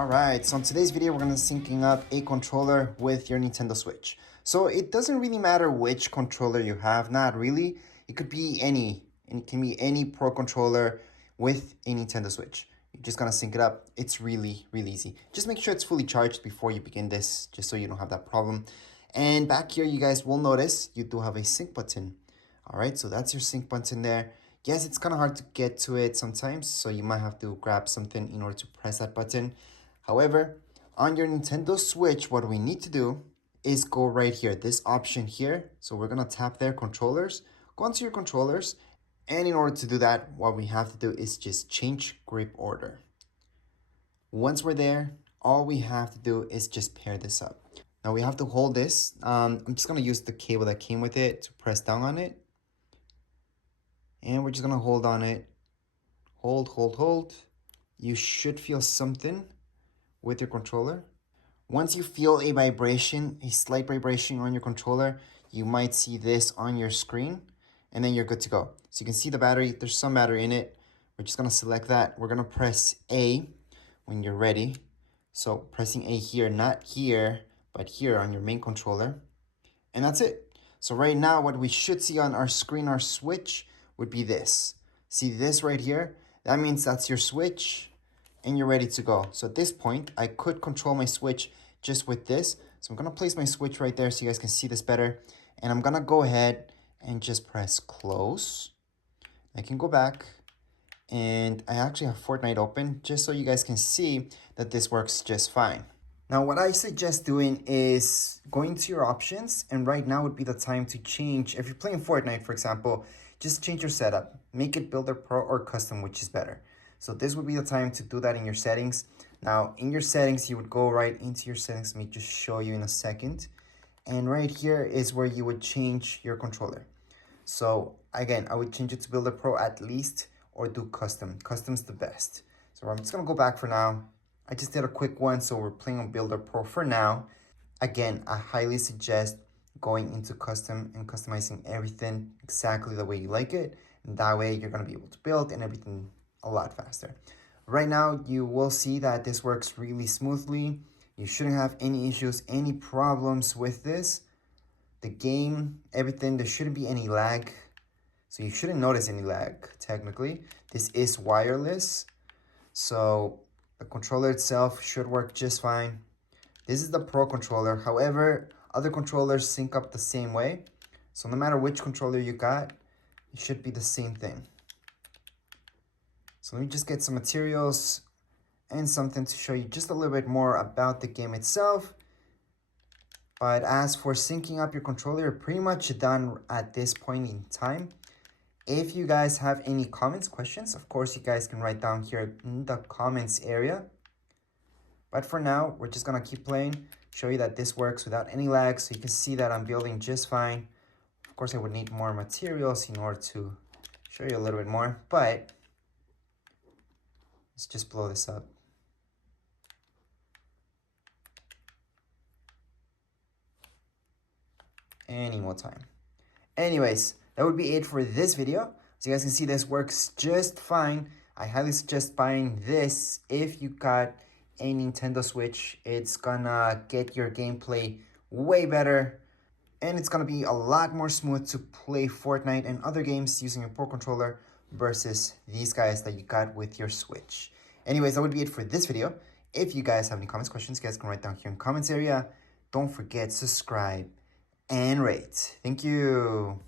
Alright, so in today's video, we're going to be syncing up a controller with your Nintendo Switch. So it doesn't really matter which controller you have, not really. It could be any, and it can be any Pro controller with a Nintendo Switch. You're just going to sync it up. It's really, really easy. Just make sure it's fully charged before you begin this, just so you don't have that problem. And back here, you guys will notice you do have a sync button. Alright, so that's your sync button there. Yes, it's kind of hard to get to it sometimes, so you might have to grab something in order to press that button. However, on your Nintendo Switch, what we need to do is go right here, this option here. So we're going to tap there, controllers, go onto your controllers. And in order to do that, what we have to do is just change grip order. Once we're there, all we have to do is just pair this up. Now we have to hold this. I'm just going to use the cable that came with it to press down on it. And we're just going to hold on it. Hold, hold, hold. You should feel something with your controller. Once you feel a vibration, a slight vibration on your controller, you might see this on your screen, and then you're good to go. So you can see the battery, there's some battery in it. We're just gonna select that. We're gonna press A when you're ready. So pressing A here, not here, but here on your main controller. And that's it. So right now, what we should see on our screen, our Switch, would be this. See this right here? That means that's your Switch, and you're ready to go. So at this point, I could control my Switch just with this. So I'm gonna place my Switch right there so you guys can see this better. And I'm gonna go ahead and just press close. I can go back, and I actually have Fortnite open just so you guys can see that this works just fine. Now, what I suggest doing is going to your options, and right now would be the time to change. If you're playing Fortnite, for example, just change your setup. Make it Builder Pro or Custom, which is better. So this would be the time to do that in your settings. Now, in your settings, you would go right into your settings. Let me just show you in a second. And right here is where you would change your controller. So again, I would change it to Builder Pro at least, or do Custom. Custom's the best. So I'm just gonna go back for now. I just did a quick one, so we're playing on Builder Pro for now. Again, I highly suggest going into Custom and customizing everything exactly the way you like it. And that way you're gonna be able to build and everything a lot faster. Right now, you will see that this works really smoothly. You shouldn't have any issues, any problems with this. The game, everything, there shouldn't be any lag. So you shouldn't notice any lag, technically. This is wireless, so the controller itself should work just fine. This is the Pro controller. However, other controllers sync up the same way. So no matter which controller you got, it should be the same thing. So let me just get some materials and something to show you just a little bit more about the game itself. But as for syncing up your controller, you're pretty much done at this point in time. If you guys have any comments, questions, of course, you guys can write down here in the comments area. But for now, we're just gonna keep playing, show you that this works without any lag, so you can see that I'm building just fine. Of course, I would need more materials in order to show you a little bit more, but let's just blow this up. Any more time. Anyways, that would be it for this video. So you guys can see this works just fine. I highly suggest buying this if you got a Nintendo Switch. It's gonna get your gameplay way better, and it's gonna be a lot more smooth to play Fortnite and other games using your Pro controller versus these guys that you got with your Switch. Anyways, that would be it for this video. If you guys have any comments, questions, you guys can write down here in the comments area. Don't forget, subscribe and rate. Thank you.